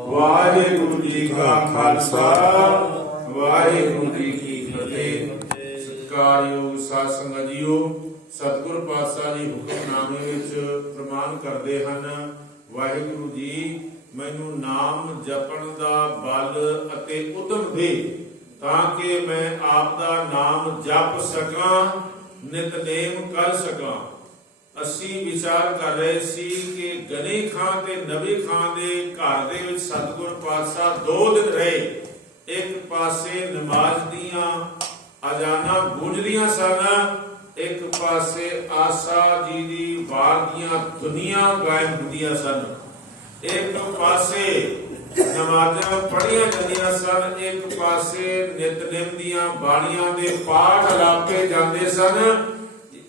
ਵਾਹਿਗੁਰੂ ਜੀ ਕਾ ਖਾਲਸਾ ਵਾਹਿਗੁਰੂ ਜੀ ਕੀ ਫਤਿਹ। ਸਤਿਕਾਰਯੋਗ ਸਾਧ ਸੰਗਤ ਜੀਓ, ਸਤਿਗੁਰ ਪਾਤਸ਼ਾਹ ਜੀ ਹੁਕਮਨਾਮੇ ਵਿੱਚ ਪ੍ਰਮਾਣ ਕਰਦੇ ਹਨ। ਵਾਹਿਗੁਰੂ ਜੀ ਮੈਨੂੰ ਨਾਮ ਜਪਣ ਦਾ ਬਲ ਅਤੇ ਉਦਮ ਦੇ, ਤਾਂ ਕਿ ਮੈਂ ਆਪ ਦਾ ਨਾਮ ਜਪ ਸਕਾਂ, ਨਿਤਨੇਮ ਕਰ ਸਕਾਂ। ਅਸੀਂ ਵਿਚਾਰ ਕਰ ਰਹੇ ਸੀ ਕਿ ਗਨੀ ਖਾਂ ਤੇ ਨਬੀ ਖਾਂ ਦੇ ਘਰ ਦੇ ਵਿੱਚ ਸਤਿਗੁਰ ਪਾਤਸ਼ਾਹ 2 ਦਿਨ ਰਹੇ। ਇੱਕ ਪਾਸੇ ਨਮਾਜ਼ ਦੀਆਂ ਅਜ਼ਾਨਾਂ ਗੂੰਜਦੀਆਂ ਸਨ, ਇੱਕ ਪਾਸੇ ਆਸਾ ਜੀ ਦੀ ਵਾਰ ਦੀਆਂ ਧੁਨੀਆਂ ਗਾਇਬ ਹੁੰਦੀਆਂ ਸਨ। ਇੱਕ ਪਾਸੇ ਨਮਾਜ਼ਾਂ ਪੜ੍ਹੀਆਂ ਜਾਂਦੀਆਂ ਸਨ, ਇੱਕ ਪਾਸੇ ਨਿਤਨੇਮ ਦੀਆਂ ਬਾਣੀਆਂ ਦੇ ਪਾਠ ਲਾਪੇ ਜਾਂਦੇ ਸਨ।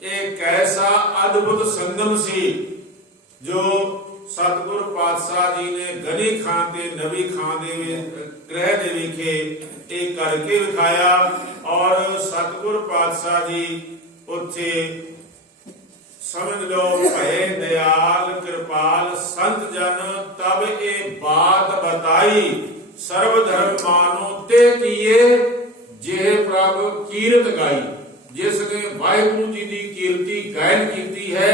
ਇਹ ਕੈਸਾ ਅਦਭੁਤ ਸੰਗਮ ਸੀ ਜੋ ਸਤਿਗੁਰ ਪਾਤਸ਼ਾਹ ਜੀ ਨੇ ਗਨੀ ਖਾਂ ਤੇ ਨਬੀ ਖਾਂ ਦੇ ਗ੍ਰਹਿ ਦੇ ਵਿਖੇ ਇਹ ਕਰਕੇ ਵਿਖਾਇਆ। ਔਰ ਸਤਿਗੁਰ ਪਾਤਸ਼ਾਹ ਜੀ ਉੱਥੇ ਸਮਝ ਲਓ ਭਏ ਦਿਆਲ ਕਿਰਪਾਲ ਸੰਤ ਜਨ ਤਬ ਇਹ ਬਾਤ ਬਤਾਈ, ਸਰਬ ਧਰਮ ਮਾਨੋ ਤੇ ਕੀਏ ਜੇ ਪ੍ਰਭ ਕੀਰਤ ਗਾਈ। ਜਿਸ ਨੇ ਵਾਹਿਗੁਰੂ ਜੀ ਦੀ ਕੀਰਤੀ ਗਾਇਨ ਕੀਤੀ ਹੈ,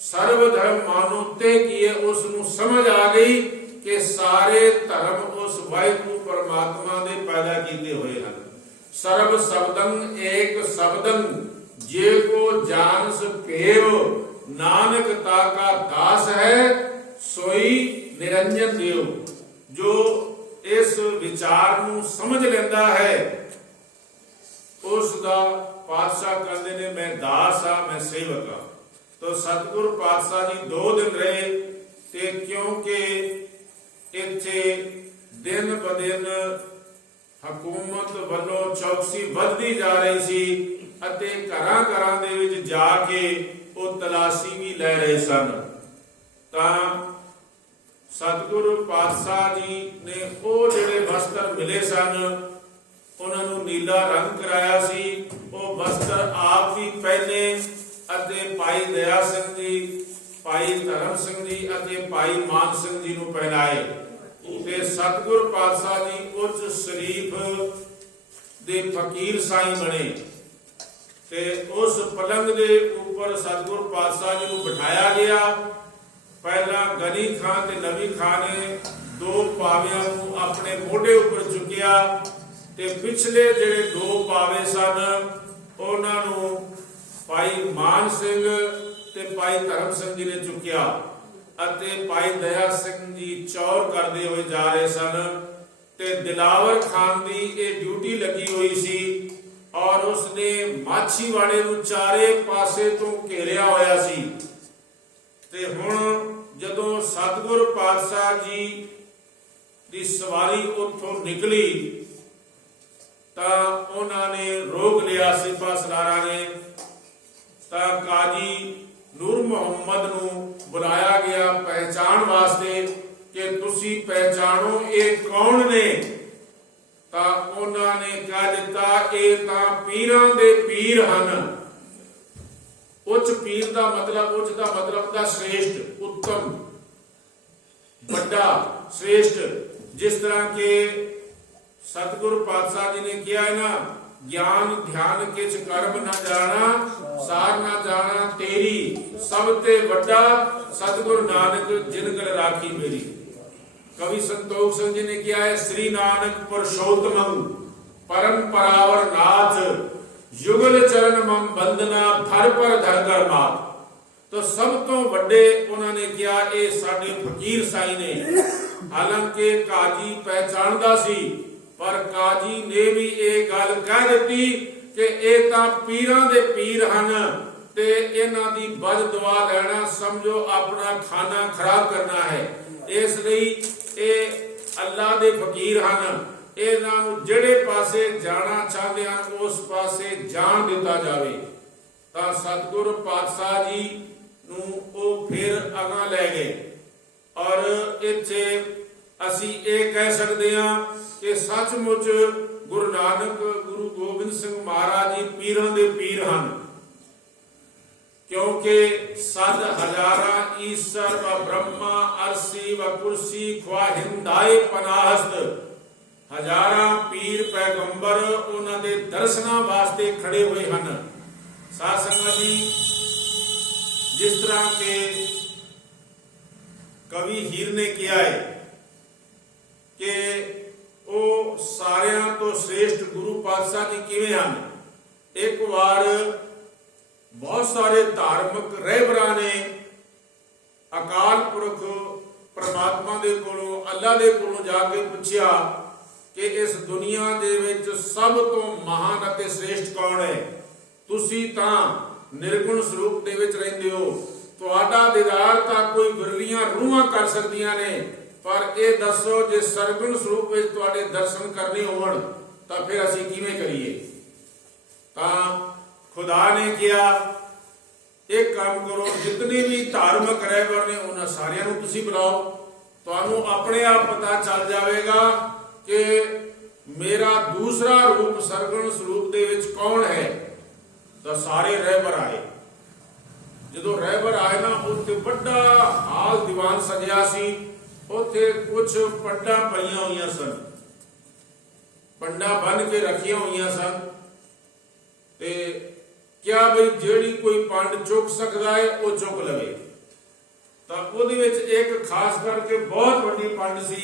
ਸਰਬ ਧਰਮ ਮਾਨੋ ਤੇ ਕੀਏ, ਉਸ ਨੂੰ ਸਮਝ ਆ ਗਈ ਕਿ ਸਾਰੇ ਧਰਮ ਉਸ ਵਾਹਿਗੁਰੂ ਪਰਮਾਤਮਾ ਦੇ ਪੈਦਾ ਕੀਤੇ ਹੋਏ ਹਨ। ਸਰਬ ਸ਼ਬਦੰ ਏਕ ਸ਼ਬਦੰ ਜੇ ਕੋ ਜਾਣਸ ਭੇਵ, ਨਾਨਕ ਤਾ ਕਾ ਦਾਸ ਹੈ ਸੋਈ ਨਿਰੰਜਨ ਦੇਵ। ਜੋ ਇਸ ਵਿਚਾਰ ਨੂੰ ਸਮਝ ਲੈਂਦਾ ਹੈ ਉਸ ਦਾ ਪਾਤਸ਼ਾਹ ਕਹਿੰਦੇ ਨੇ ਮੈਂ ਦਾਸ ਆ, ਮੈਂ ਸੇਵਕ ਆ। ਤੋ ਸਤਿਗੁਰ ਪਾਤਸ਼ਾਹ ਜੀ 2 ਦਿਨ ਰਹੇ ਤੇ ਕਿਉਂਕਿ ਇੱਥੇ ਦਿਨ ਬ ਦਿਨ ਹਕੂਮਤ ਵੱਲੋਂ ਚੌਕਸੀ ਵੱਧਦੀ ਜਾ ਰਹੀ ਸੀ ਅਤੇ ਘਰਾਂ ਘਰਾਂ ਦੇ ਵਿੱਚ ਜਾ ਕੇ ਉਹ ਤਲਾਸ਼ੀ ਵੀ ਲੈ ਰਹੇ ਸਨ, ਤਾਂ ਸਤਿਗੁਰ ਪਾਤਸ਼ਾਹ ਜੀ ਨੇ ਉਹ ਜਿਹੜੇ ਵਸਤਰ ਮਿਲੇ ਸਨ ਉਹਨਾਂ ਨੂੰ ਨੀਲਾ ਰੰਗ ਕਰਾਇਆ ਸੀ। ਉਹ ਵਸਤਰ ਆਪ ਵੀ ਪਹਿਨੇ ਅਤੇ ਭਾਈ ਦਇਆ ਸਿੰਘ ਜੀ, ਭਾਈ ਧਰਮ ਸਿੰਘ ਜੀ ਅਤੇ ਭਾਈ ਮਾਨ ਸਿੰਘ ਜੀ ਨੂੰ ਪਹਿਨਾਏ। ਤੇ ਸਤਿਗੁਰ ਪਾਤਸ਼ਾਹ ਜੀ ਉੱਚ ਸ਼ਰੀਫ ਦੇ ਫਕੀਰ ਸਾਈਂ ਬਣੇ ਤੇ ਉਸ ਪਲੰਗ ਦੇ ਉੱਪਰ ਸਤਿਗੁਰ ਪਾਤਸ਼ਾਹ ਜੀ ਨੂੰ ਬਿਠਾਇਆ ਗਿਆ। ਪਹਿਲਾਂ ਗਨੀ ਖਾਂ ਤੇ ਨਬੀ ਖਾਂ ਨੇ 2 ਪਾਵਿਆਂ ਨੂੰ ਆਪਣੇ ਮੋਢੇ ਉੱਪਰ ਚੁੱਕਿਆ ਤੇ ਪਿਛਲੇ ਜਿਹੜੇ 2 ਪਾਵੇ ਸਨ ਉਹਨਾਂ ਨੂੰ ਭਾਈ ਮਾਨ ਸਿੰਘ ਤੇ ਭਾਈ ਧਰਮ ਸਿੰਘ ਜੀ ਨੇ ਚੁੱਕਿਆ ਅਤੇ ਭਾਈ ਦਇਆ ਸਿੰਘ ਜੀ ਚੌਰ ਕਰਦੇ ਹੋਏ ਜਾ ਰਹੇ ਸਨ। ਤੇ ਦਿਲਾਵਰ ਖਾਨ ਦੀ ਇਹ ਡਿਊਟੀ ਲੱਗੀ ਹੋਈ ਸੀ ਔਰ ਉਸਨੇ ਮਾਛੀਵਾੜੇ ਨੂੰ ਚਾਰੇ ਪਾਸੇ ਤੋਂ ਘੇਰਿਆ ਹੋਇਆ ਸੀ। ਤੇ ਹੁਣ ਜਦੋਂ ਸਤਿਗੁਰ ਪਾਤਸ਼ਾਹ ਜੀ ਦੀ ਸਵਾਰੀ ਉੱਥੋਂ ਨਿਕਲੀ ਤਾਂ ਉਹਨਾਂ ਨੇ ਰੋਕ ਲਿਆ ਸਿਪਾਹ ਸਲਾਰਾਂ ਨੇ। ਤਾਂ ਕਾਜੀ ਨੂਰ ਮੁਹੰਮਦ ਨੂੰ ਬੁਲਾਇਆ ਗਿਆ ਪਹਿਚਾਣ ਵਾਸਤੇ ਕਿ ਤੁਸੀਂ ਪਹਿਚਾਣੋ ਇਹ ਕੌਣ ਨੇ। ਤਾਂ ਉਹਨਾਂ ਨੇ ਕਹਿ ਦਿੱਤਾ ਇਹ ਤਾਂ ਪੀਰਾਂ ਦੇ ਪੀਰ ਹਨ। ਉੱਚ ਪੀਰ ਦਾ ਮਤਲਬ, ਉੱਚ ਦਾ ਮਤਲਬ ਹੁੰਦਾ ਸ੍ਰੇਸ਼ਟ, ਉੱਤਮ, ਵੱਡਾ, ਸ੍ਰੇਸ਼ਟ। ਜਿਸ ਤਰ੍ਹਾਂ ਕਿ ਸਤਿਗੁਰ ਪਾਤਸ਼ਾਹ ਜੀ ਨੇ ਕਿਹਾ ਹੈ ਨਾ, ਗਿਆਨ ਧਿਆਨ ਕਿਛ ਕਰਮ ਨਾ ਜਾਣਾ, ਸਾਰ ਨਾ ਜਾਣਾ ਤੇਰੀ, ਸਭ ਤੇ ਵੱਡਾ ਸਤਿਗੁਰ ਨਾਨਕ ਜਿਨ ਗਲ ਰਾਖੀ ਮੇਰੀ। ਕਵੀ ਸੰਤੋਖ ਸਿੰਘ ਜੀ ਨੇ ਕਿਹਾ ਹੈ ਸ੍ਰੀ ਨਾਨਕ ਪੁਰਸ਼ੋਤਮੰ ਪਰਮ ਪਰਾਵਰ ਨਾਥ, ਯੁਗਲ ਚਰਨ ਮਮ ਬੰਦਨਾ ਧਰ ਪਰ ਧਰ ਕਰ ਮਾਤ। ਤਾਂ ਸਭ ਤੋਂ ਵੱਡੇ ਉਹਨਾਂ ਨੇ ਕਿਹਾ ਇਹ ਸਾਡੇ ਫਕੀਰ ਸਾਈਂ ਨੇ। ਹਾਲਾਂਕਿ ਕਾਜੀ ਪਹਿਚਾਣਦਾ ਸੀ ਪਰ ਕਾਜੀ ਨੇ ਵੀ ਇਹ ਗੱਲ ਕਹਿ ਦਿੱਤੀ ਕਿ ਇਹ ਤਾਂ ਪੀਰਾਂ ਦੇ ਪੀਰ ਹਨ ਤੇ ਇਹਨਾਂ ਦੀ ਬਦ ਦੁਆ ਲੈਣਾ ਸਮਝੋ ਆਪਣਾ ਖਾਨਾ ਖਰਾਬ ਕਰਨਾ ਹੈ। ਇਸ ਲਈ ਇਹ ਅੱਲਾਹ ਦੇ ਫਕੀਰ ਹਨ, ਇਹਨਾਂ ਨੂੰ ਜਿਹੜੇ ਪਾਸੇ ਜਾਣਾ ਚਾਹੁੰਦੇ ਹਨ ਉਸ ਪਾਸੇ ਜਾਣ ਦਿੱਤਾ ਜਾਵੇ। ਤਾਂ ਸਤਿਗੁਰ ਪਾਤਸ਼ਾਹ ਜੀ ਨੂੰ ਉਹ ਫਿਰ ਅਗਾਂਹ ਲੈ ਗਏ। ਔਰ ਇੱਥੇ ਅਸੀਂ ਇਹ ਕਹਿ ਸਕਦੇ ਹਾਂ ਕਿ ਸੱਚਮੁੱਚ ਗੁਰੂ ਨਾਨਕ ਗੁਰੂ ਗੋਬਿੰਦ ਸਿੰਘ ਮਹਾਰਾਜ ਜੀ ਪੀਰਾਂ ਦੇ ਪੀਰ ਹਨ। क्योंकि सद हजारा ईश्वर व ब्रह्मा अरसी व कुर्सी ख्वाहिंदाए पनाहस्त हजारा पीर पैगंबर उन्हां दे दर्शनां वास्ते खड़े हुए हैं। साध संगत जी, जिस तरह के कवि हीर ने किया है कि वो सारियां तो श्रेष्ठ गुरु पातशाह जी किवें हन। एक बार बहुत सारे धार्मिक रहबरां ने अकाल पुरख परमात्मा दे कोलों अल्लाह दे कोलों जाके पूछया कि इस दुनिया दे विच सब तो महान अते श्रेष्ठ कौन है। तुसी तां निर्गुण स्वरूप दे विच रहिंदे हो, तुहाडा दीदार तां कोई विरलियां रूहां कर सकदियां ने, पर ये दसो जे सरगुण स्वरूप विच तुहाडे दर्शन करने होण तां फिर असीं किवें करिए। तां खुदा ने किया एक काम करो, जितने भी धार्मिक रहबर ने उन्हां सारियां नूं तुसीं बुलाओ, तुहानूं अपने आप पता चल जाएगा कि मेरा दूसरा रूप सरगुण स्वरूप दे विच कौन है। तो सारे रहबर आए। जो रहबर आए ना, उत्ते बड़ा हाल दीवान सजिया सी। उत्थे कुछ पंडा पईयां होईयां सन, पंडा बन के रखियां होईयां सन। ते क्या बई जेड़ी कोई पंड चुक सकदा है वो चुक लवे। तां उहदे विच एक खास करके बहुत वड्डी पंड सी।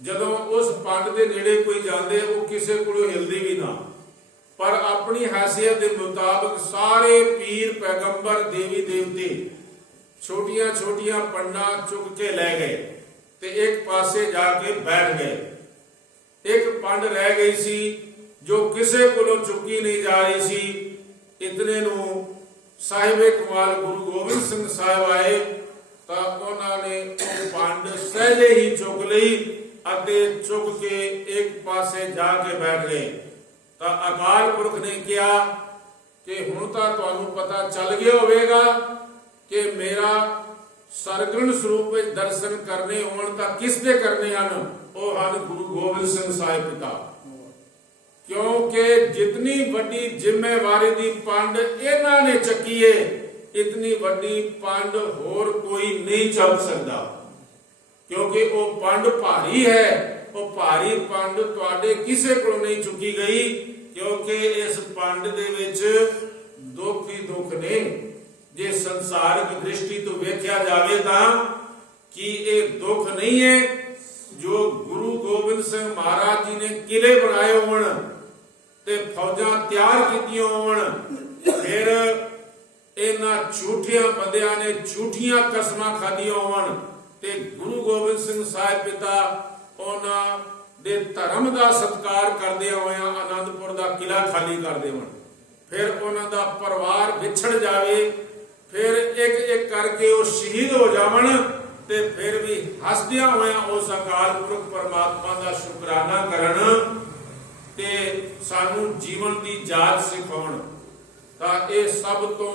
जदों उस पंड दे नेड़े कोई जांदे वो किसे कोलों हिलदी भी ना, पर अपनी हैसियत के मुताबिक सारे पीर पैगंबर देवी देवते छोटिया छोटिया पंडा चुक के लै गए ते एक पासे जाके बैठ गए। एक पंड रह गई सी जो किसे कोलों चुकी नहीं जा रही सी। इतने नूं साहिबे कमाल गुरु गोबिंद सिंह साहब आए तां उन्हां ने पंड सहजे ही चुक लई अते चुक के एक पासे जाके बैठ गए। तां अकाल पुरख ने कहा कि हुण तां तुहानूं पता चल गया होवेगा कि मेरा सरगुण स्वरूप विच दर्शन करने होण तां किस दे करने हन। वो हन गुरु गोबिंद सिंह साहिब पिता। क्योंकि जितनी वड्डी जिम्मेवारी दी पंड इन्हां ने चकी है, इतनी वड्डी पंड होर कोई नहीं चक सकदा। क्योंकि वो पंड भारी है, वो भारी पंड तुहाडे किसे कोलों नहीं चुकी गई। क्योंकि इस पंड दे विच दुख ही दुख ने। जे संसारिक दृष्टि तो वेख्या जावे तां कि ये दुख नहीं है जो गुरु गोबिंद सिंह महाराज जी ने किले बनाए होण ते फौजां तैयार कीतियां होण, फिर इन्हां झूठियां बंदियां ने झूठियां कसमां खादियां होण ते गुरु गोबिंद सिंह साहिब पिता उन्हां दे धर्म दा सत्कार करदे होया आनंदपुर दा किला खाली कर देवण, फिर उन्हां दा परिवार विछड़ जावे, फिर एक एक करके वो शहीद हो जावन ते फिर भी हसदियां होया उस अकाल पुरख परमात्मा दा शुकराना करन ते सानू जीवन दी जाच सिखाउण। तां ये सब तो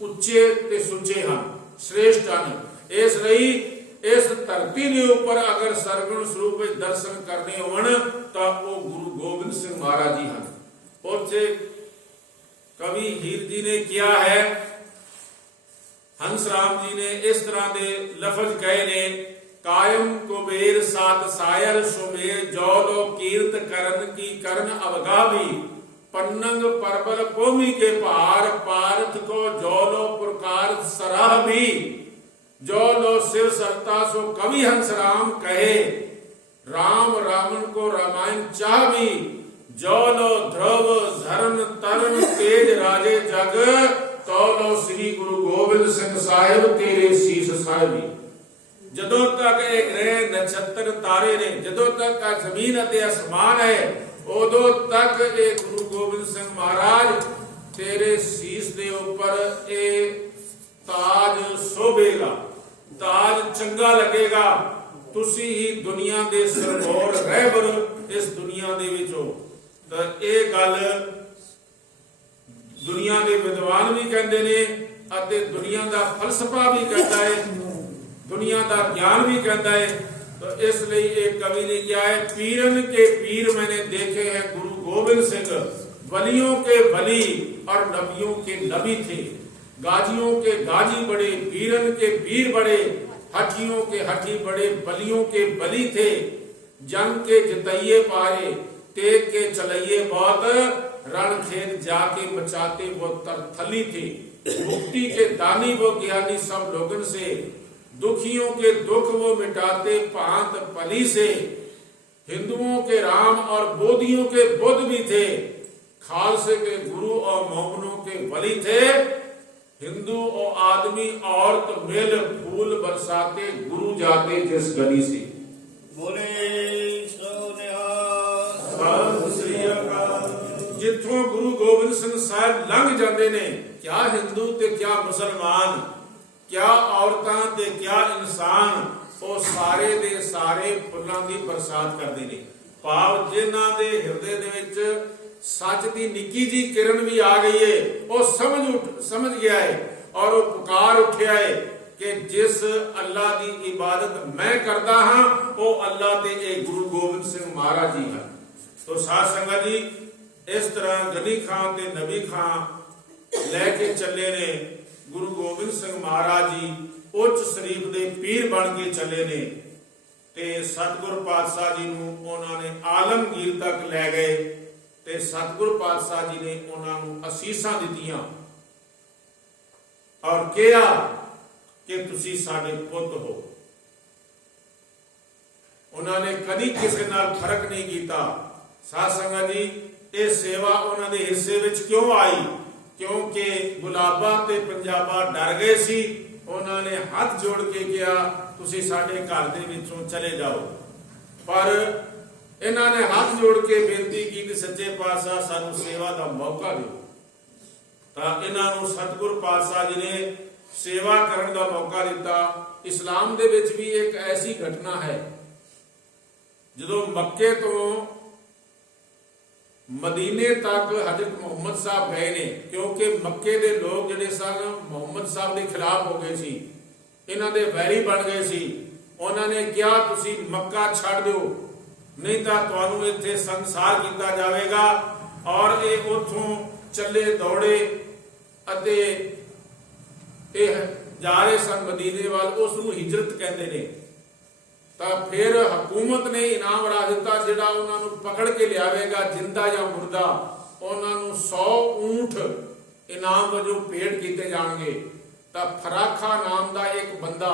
उच्चे ते सुचे हन, श्रेष्ठ हन। इसलिए इस धरती के ऊपर अगर सरगुण स्वरूप में दर्शन करने होण तां वो गुरु गोबिंद सिंह महाराज जी हैं। उत्थे कवि हीर जी ने किया है, हंस राम जी ने इस तरह के लफज कहे ने, कायम कुबेर सात सायर सुमेर जौलो कीर्त करन की करन अवगा भी, पन्नंग परबल कोमी के पार पारथ को जौलो पुरकार सराह भी, जो लो शिव सरता सो कवि हंस राम कहे, राम रावण को रामायण चाह भी, जो लो ध्रुव धर्म तरन तेज राजे जग, तो लो श्री गुरु गोबिंद सिंह साहिब तेरे शीश साहिबी। जदों तक एक ग्रह नक्षत्र तारे ने, जदों तक जमीन अते आसमान है, उदों तक एक गुरु गोबिंद सिंह महाराज तेरे शीश दे ऊपर ए ताज शोभेगा, ताज चंगा लगेगा। तुसी ही दुनिया दे सरमौर रहबर इस दुनिया दे विच हो। तां ये गल दुनिया दे विद्वान भी कहते ने अते दुनिया दा फलसफा भी कहता है, दुनिया दा ज्ञान भी कहता है। तो इसलिए एक कवि ने क्या है, पीरन के पीर मैंने देखे हैं गुरु गोबिंद सिंह, वलियों के वली और नबियों के नबी थे। गाजियों के गाजी बड़े, वीरन के वीर बड़े, हठियों के हठी बड़े, बलियों के बली थे। जंग के जितइये पारे, तेग के चलइये बहुत, रण खेत जाके मचाते वो तरथली थे। मुक्ति के दानी वो ज्ञानी सब लोगन से, दुखियों के दुख वो मिटाते भांत पली से। हिंदुओं के राम और बोधियों के बुद्ध भी थे, खालसे के गुरु और मोमनों के वली थे। हिंदू और आदमी औरत मिल फूल बरसाते, गुरु जाते जिस गली से। बोले जिथों गुरु गोबिंद सिंह साहब लंघ जाते ने, क्या हिंदू ते क्या मुसलमान, क्या औरतां ते क्या इंसान, ਉਹ ਸਾਰੇ ਦੇ ਸਾਰੇ ਫੁੱਲਾਂ ਦੀ ਬਰਸਾਤ ਕਰਦੇ ਨੇ। ਭਾਵ ਜਿਨ੍ਹਾਂ ਦੇ ਹਿਰਦੇ ਦੇ ਵਿੱਚ ਸੱਚ ਦੀ ਨਿੱਕੀ ਜੀ ਕਿਰਨ ਵੀ ਆ ਗਈ ਏ, ਉਹ ਸਮਝ ਗਿਆ ਏ ਔਰ ਉਹ ਪੁਕਾਰ ਉੱਠਿਆ ਏ ਕਿ ਜਿਸ ਅੱਲਾ ਦੀ ਇਬਾਦਤ ਮੈਂ ਕਰਦਾ ਹਾਂ ਉਹ ਅੱਲਾ ਤੇ ਇਹ ਗੁਰੂ ਗੋਬਿੰਦ ਸਿੰਘ ਮਹਾਰਾਜ ਜੀ ਹਨ। ਤੋ ਸਾਧ ਸੰਗਤ ਜੀ, ਇਸ ਤਰ੍ਹਾਂ ਗਨੀ ਖਾਨ ਤੇ ਨਬੀ ਖਾਨ ਲੈ ਕੇ ਚੱਲੇ ਨੇ। ਗੁਰੂ ਗੋਬਿੰਦ ਸਿੰਘ ਮਹਾਰਾਜ ਜੀ ਉੱਚ ਸ਼ਰੀਫ ਦੇ ਪੀਰ ਬਣ ਕੇ ਚੱਲੇ ਨੇ ਤੇ ਸਤਿਗੁਰ ਪਾਤਸ਼ਾਹ ਜੀ ਨੂੰ ਉਹਨਾਂ ਨੇ ਆਲਮਗੀਰ ਤੱਕ ਲੈ ਗਏ ਤੇ ਸਤਿਗੁਰ ਪਾਤਸ਼ਾਹ ਜੀ ਨੇ ਉਹਨਾਂ ਨੂੰ ਅਸੀਸਾਂ ਦਿੱਤੀਆਂ ਔਰ ਕਿਹਾ ਕਿ ਤੁਸੀਂ ਸਾਡੇ ਪੁੱਤ ਹੋ। ਉਹਨਾਂ ਨੇ ਕਦੀ ਕਿਸੇ ਨਾਲ ਫਰਕ ਨਹੀਂ ਕੀਤਾ। ਸਾਧ ਸੰਗਤ ਜੀ, ਇਹ ਸੇਵਾ ਉਹਨਾਂ ਦੇ ਹਿੱਸੇ ਵਿੱਚ ਕਿਉਂ ਆਈ? ਕਿਉਂਕਿ ਗੁਲਾਬਾਂ ਤੇ ਪੰਜਾਬਾ ਡਰ ਗਏ ਸੀ। ਉਹਨਾਂ ਨੇ ਹੱਥ ਜੋੜ ਕੇ ਕਿਹਾ ਤੁਸੀਂ ਸਾਡੇ ਘਰ ਦੇ ਵਿੱਚੋਂ ਚਲੇ ਜਾਓ। ਪਰ ਇਹਨਾਂ ਨੇ ਹੱਥ ਜੋੜ ਕੇ ਬੇਨਤੀ ਕੀਤੀ, ਸੱਚੇ ਪਾਤਸ਼ਾਹ ਸਾਨੂੰ ਸੇਵਾ ਦਾ ਮੌਕਾ ਦਿਓ। ਤਾਂ ਇਹਨਾਂ ਨੂੰ ਸਤਿਗੁਰ ਪਾਤਸ਼ਾਹ ਜੀ ਨੇ ਸੇਵਾ ਕਰਨ ਦਾ ਮੌਕਾ ਦਿੱਤਾ। ਇਸਲਾਮ ਦੇ ਵਿੱਚ ਵੀ ਇੱਕ ਐਸੀ ਘਟਨਾ ਹੈ, ਜਦੋਂ ਮੱਕੇ ਤੋਂ ਮਦੀਨੇ ਤੱਕ ਹਜ਼ਰਤ ਮੁਹੰਮਦ ਸਾਹਿਬ ਗਏ ਨੇ, ਕਿਉਂਕਿ ਮੱਕੇ ਦੇ ਲੋਕ ਜਿਹੜੇ ਸਨ ਮੁਹੰਮਦ ਸਾਹਿਬ ਦੇ ਖਿਲਾਫ ਹੋ ਗਏ ਸੀ, ਇਹਨਾਂ ਦੇ ਵੈਰੀ ਬਣ ਗਏ ਸੀ। ਉਹਨਾਂ ਨੇ ਕਿਹਾ ਤੁਸੀਂ ਮੱਕਾ ਛੱਡ ਦਿਓ, ਨਹੀਂ ਤਾਂ ਤੁਹਾਨੂੰ ਇੱਥੇ ਸੰਸਾਰ ਕੀਤਾ ਜਾਵੇਗਾ। ਔਰ ਇਹ ਉੱਥੋਂ ਚੱਲੇ ਦੌੜੇ ਅਤੇ ਇਹ ਜਾ ਰਹੇ ਸਨ ਮਦੀਨੇ ਵੱਲ, ਉਸ ਨੂੰ ਹਿਜਰਤ ਕਹਿੰਦੇ ਨੇ। ਤਾਂ ਫਿਰ ਹਕੂਮਤ ਨੇ ਇਨਾਮ ਰਾ ਦਿੱਤਾ, ਜਿਹੜਾ ਉਹਨਾਂ ਨੂੰ ਪਕੜ ਕੇ ਲਿਆਵੇਗਾ ਜਿੰਦਾ ਜਾਂ ਮੁਰਦਾ, ਉਹਨਾਂ ਨੂੰ 100 ਊਂਠ ਇਨਾਮ ਵਜੋਂ ਭੇਟ ਕੀਤੇ ਜਾਣਗੇ। ਤਾਂ ਫਰਾਖਾ ਨਾਮ ਦਾ ਇੱਕ ਬੰਦਾ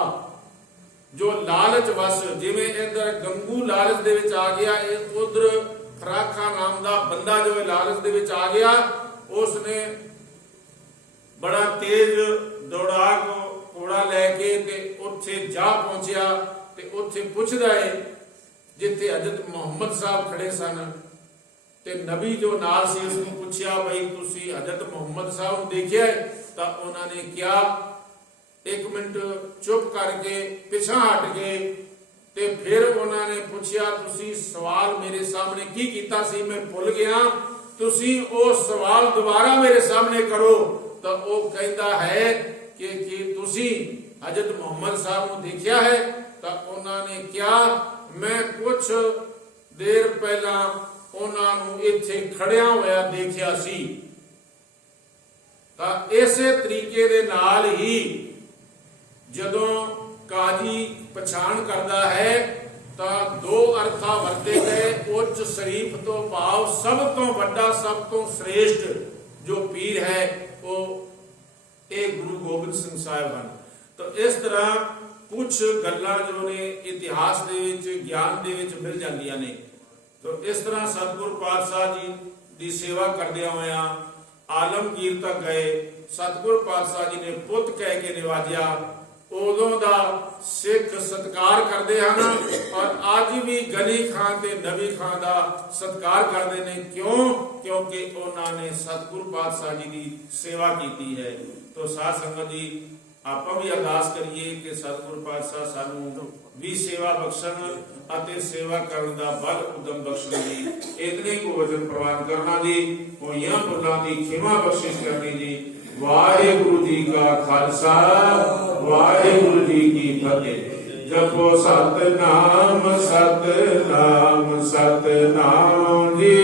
ਜੋ ਲਾਲਚ ਵਸ, ਜਿਵੇਂ ਇੱਧਰ ਗੰਗੂ ਲਾਲਚ ਦੇ ਵਿੱਚ ਆ ਗਿਆ, ਇਹ ਉਧਰ ਫਰਾਖਾ ਨਾਮ ਦਾ ਬੰਦਾ ਜੋ ਲਾਲਚ ਦੇ ਵਿੱਚ ਆ ਗਿਆ, ਉਸ ਨੇ ਬੜਾ ਤੇਜ਼ ਦੌੜਾਕ ਘੋੜਾ ਲੈ ਕੇ ਤੇ ਉੱਥੇ ਜਾ ਪਹੁੰਚਿਆ ਤੇ ਉੱਥੇ ਪੁੱਛਦਾ ਏ ਜਿੱਥੇ ਹਜ਼ਰਤ ਮੁਹੰਮਦ ਸਾਹਿਬ ਖੜੇ ਸਨ ਤੇ ਨਬੀ ਜੋ ਨਾਲ ਸੀ ਉਸ ਨੂੰ ਪੁੱਛਿਆ, ਬਈ ਤੁਸੀਂ ਹਜ਼ਰਤ ਮੁਹੰਮਦ ਸਾਹਿਬ ਨੂੰ ਦੇਖਿਆ? ਤਾਂ ਉਹਨਾਂ ਨੇ ਕਿਹਾ, 1 ਮਿੰਟ ਚੁੱਪ ਕਰਕੇ ਪਿਛਾਂ ਹਟ ਗਏ ਤੇ ਫਿਰ ਉਹਨਾਂ ਨੇ ਪੁੱਛਿਆ ਤੁਸੀਂ ਸਵਾਲ ਮੇਰੇ ਸਾਹਮਣੇ ਕੀ ਕੀਤਾ ਸੀ? ਮੈਂ ਭੁੱਲ ਗਿਆ, ਤੁਸੀਂ ਉਹ ਸਵਾਲ ਦੁਬਾਰਾ ਮੇਰੇ ਸਾਹਮਣੇ ਕਰੋ। ਤਾਂ ਉਹ ਕਹਿੰਦਾ ਹੈ ਕਿ ਤੁਸੀਂ ਹਜ਼ਰਤ ਮੁਹੰਮਦ ਸਾਹਿਬ ਨੂੰ ਦੇਖਿਆ ਹੈ? ਤਾਂ ਉਹਨਾਂ ਨੇ ਕਿਹਾ, ਮੈਂ ਕੁਝ ਦੇਰ ਪਹਿਲਾਂ ਉਹਨਾਂ ਨੂੰ ਇੱਥੇ ਖੜਿਆ ਹੋਇਆ ਦੇਖਿਆ ਸੀ। ਤਾਂ ਇਸੇ ਤਰੀਕੇ ਦੇ ਨਾਲ ਹੀ ਜਦੋਂ ਕਾਜੀ ਪਛਾਣ ਕਰਦਾ ਹੈ ਤਾਂ 2 ਅਰਥਾਂ ਵਰਤੇ ਗਏ। ਉੱਚ ਸ਼ਰੀਫ ਤੋਂ ਭਾਵ ਸਭ ਤੋਂ ਵੱਡਾ, ਸਭ ਤੋਂ ਸ੍ਰੇਸ਼ਟ ਜੋ ਪੀਰ ਹੈ ਉਹ ਇਹ ਗੁਰੂ ਗੋਬਿੰਦ ਸਿੰਘ ਸਾਹਿਬ ਹਨ। ਤਾਂ ਇਸ ਤਰ੍ਹਾਂ ਕੁਝ ਗੱਲਾਂ ਜੋ ਨੇ ਇਤਿਹਾਸ ਦੇ ਵਿੱਚ, ਗਿਆਨ ਦੇ ਵਿੱਚ ਮਿਲ ਜਾਂਦੀਆਂ ਨੇ। ਤਾਂ ਇਸ ਤਰ੍ਹਾਂ ਸਤਿਗੁਰ ਪਾਤਸ਼ਾਹ ਜੀ ਦੀ ਸੇਵਾ ਕਰਦਿਆਂ ਹੋਇਆਂ ਆਲਮਗੀਰ ਤੱਕ ਗਏ। ਸਤਿਗੁਰ ਪਾਤਸ਼ਾਹ ਜੀ ਨੇ ਪੁੱਤ ਕਹਿ ਕੇ ਨਿਵਾਜਿਆ। ਉਦੋਂ ਦਾ ਸਿੱਖ ਸਤਿਕਾਰ ਕਰਦੇ ਹਨ ਔਰ ਅੱਜ ਵੀ ਗਨੀ ਖਾਨ ਤੇ ਨਬੀ ਖਾਨ ਦਾ ਸਤਿਕਾਰ ਕਰਦੇ ਨੇ। ਕਿਉਂ? ਕਿਉਂਕਿ ਉਹਨਾਂ ਨੇ ਸਤਿਗੁਰ ਪਾਤਸ਼ਾਹ ਜੀ ਦੀ ਸੇਵਾ ਕੀਤੀ ਹੈ। ਤੋ ਸਾਧ ਸੰਗਤ ਜੀ, ਆਪਾਂ ਵੀ ਅਰਦਾਸ ਕਰੀਏ ਕਿ ਸਤਿਗੁਰ ਪਾਤਸ਼ਾਹ ਸਾਨੂੰ ਵੀ ਸੇਵਾ ਬਖਸ਼ਣ ਅਤੇ ਸੇਵਾ ਕਰਨ ਦਾ ਬਲ ਉਦਮ ਬਖਸ਼ਣ ਜੀ। ਇਤਨੇ ਕੋ ਵਚਨ ਪ੍ਰਵਾਨ ਕਰਨਾ ਜੀ, ਹੋਈਆਂ ਭੁੱਲਾਂ ਦੀ ਖਿਮਾ ਬਖਸ਼ਿਸ਼ ਕਰਨੀ ਜੀ। ਵਾਹਿਗੁਰੂ ਜੀ ਕਾ ਖਾਲਸਾ, ਵਾਹਿਗੁਰੂ ਜੀ ਕੀ ਫਤਿਹ। ਜਪੋ ਸਤਨਾਮ ਸਤਨਾਮ ਸਤਨਾਮ ਜੀ।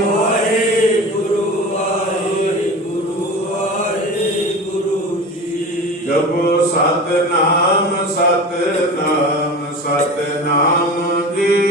ਵਾਹਿਗੁਰੂ ਵਾਹਿਗੁਰੂ ਵਾਹਿਗੁਰੂ। ਸਤਨਾਮ ਸਤਨਾਮ ਸਤਨਾਮ ਜੀ